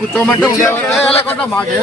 కూర్చోమంటే లేకుండా మాకేం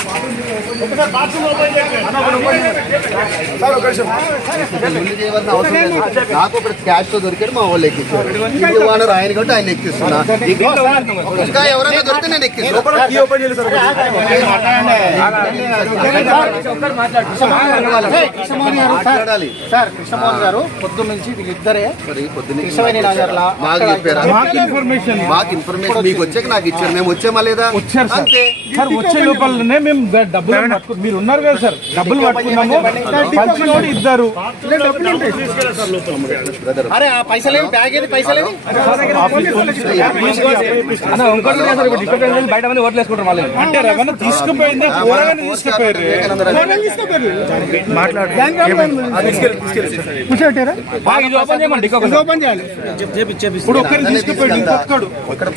నాకు ఒకటి క్యాష్తో దొరికాడు మా వాళ్ళు ఎక్కించారు. ఓనర్ ఆయన కాబట్టి ఆయన ఎక్కిస్తున్నా. ఇంకా ఎవరైనా దొరికితే నేను గారు సార్. కృష్ణమోహన్ గారు పొద్దు నుంచి వీళ్ళిద్దరే మాకు చెప్పారా? మాకు ఇన్ఫర్మేషన్ మాకు ఇన్ఫర్మేషన్ మీకు వచ్చాక నాకు ఇచ్చారు. మేము వచ్చామా లేదా? వచ్చారు సార్. అంతే. వచ్చే లోపలనే మేము డబ్బులు మీరు ఉన్నారు కదా సార్. డబ్బులు పట్టుకున్నాము. పంచినోడు ఇద్దరు. అరే ఆ బ్యాగ్ ఏది? బయట మంది ఓట్లు వేసుకుంటారు మళ్ళీ అంటే రవాణా తీసుకుపోయిందా? తీసుకుపోయారు. ఓపెన్ ఇప్పుడు తీసుకుపోయాడు ఇంకొకడు ఇక్కడ.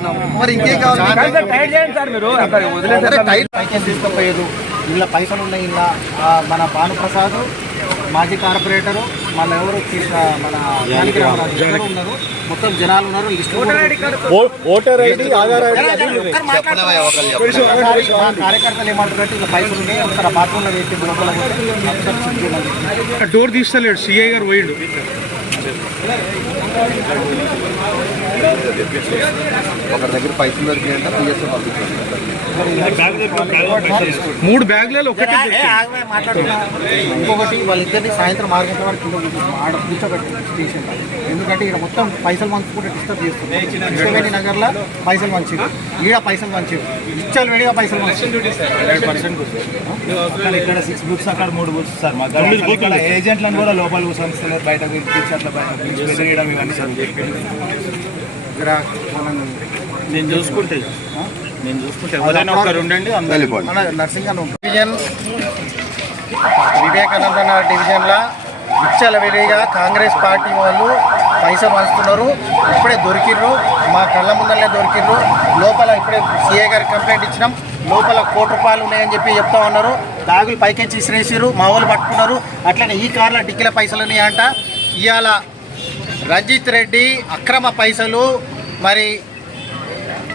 తీసుకెళ్తున్నాము. మరి ఇంకేం కావాలి? పైకి తీసుకుపోయేది. ఇలా పైసలు ఉన్నాయి ఇలా మన భానుప్రసాద్ మాజీ కార్పొరేటరు మన ఎవరు మన ఉన్నారు? మొత్తం జనాలు ఉన్నారు ఓటర్ ఐడి ఆధార్ కార్యకర్తలు ఏమంటారు అంటే ఇలా పైసలు ఉన్నాయి ఒకసారి బాత్రూంలో వేసి డోర్ తీస్తలేడు సిఐ గారు పోయిండు. ఒకరి దగ్గర పైసలు పంపించారు మూడు బ్యాగులలో ఒకటే ఏ, ఆగమే మాట్లాడుతున్నా. ఇంకొకటి వాళ్ళిద్దరిని సాయంత్రం గంటల వరకు ఆడ కూర్చోబెట్టి స్టేషన్ ఎందుకంటే ఇక్కడ మొత్తం పైసలు మంచుకుంటే డిస్టర్బ్ చేస్తుంది. కృష్ణవేణి నగర్లో పైసలు మంచిది ఈడ పైసలు మంచివి ఇచ్చలు వేడిగా పైసలు మంచిది ఇక్కడ సిక్స్ బుక్స్ అక్కడ మూడు బుక్స్ సార్. మా ఇక్కడ ఏజెంట్లను కూడా లోపల కూర్చొని బయట పిలిచి అట్లా బయట పిలిచి ఇవన్నీ సార్. మనం నేను చూసుకుంటే నేను చూసుకుంటే ఎవరైనా ఉండండి నర్సింగ్ డివిజన్ వివేకానంద డివిజన్లో విచ్చల విడిగా కాంగ్రెస్ పార్టీ వాళ్ళు పైసలు పంచుతున్నారు. ఇప్పుడే దొరికిర్రు మా కళ్ళ ముందరనే దొరికిర్రు. లోపల ఇప్పుడే సీఏ గారికి కంప్లైంట్ ఇచ్చినాం. లోపల కోటి రూపాయలు ఉన్నాయని చెప్పి చెప్తా ఉన్నారు. బ్యాగులు పైకెచ్చి ఇసిరేసిర్రు మా వాళ్ళు పట్టుకున్నారు. అట్లనే ఈ కార్ల డిక్కీల పైసలు ఉన్నాయంట. ఇవాళ రంజిత్ రెడ్డి అక్రమ పైసలు మరి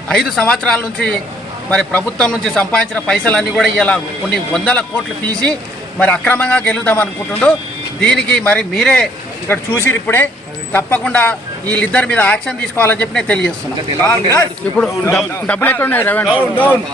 ఐదు సంవత్సరాల నుంచి మరి ప్రభుత్వం నుంచి సంపాదించిన పైసలన్నీ కూడా ఇలా కొన్ని వందల కోట్లు తీసి మరి అక్రమంగా గెలుద్దాం అనుకుంటుండు. దీనికి మరి మీరే ఇక్కడ చూసిరు ఇప్పుడే. తప్పకుండా వీళ్ళిద్దరి మీద యాక్షన్ తీసుకోవాలని చెప్పి నేను తెలియజేస్తున్నాను ఇప్పుడు డబ్బులు ఎక్కడ ఉన్నాయి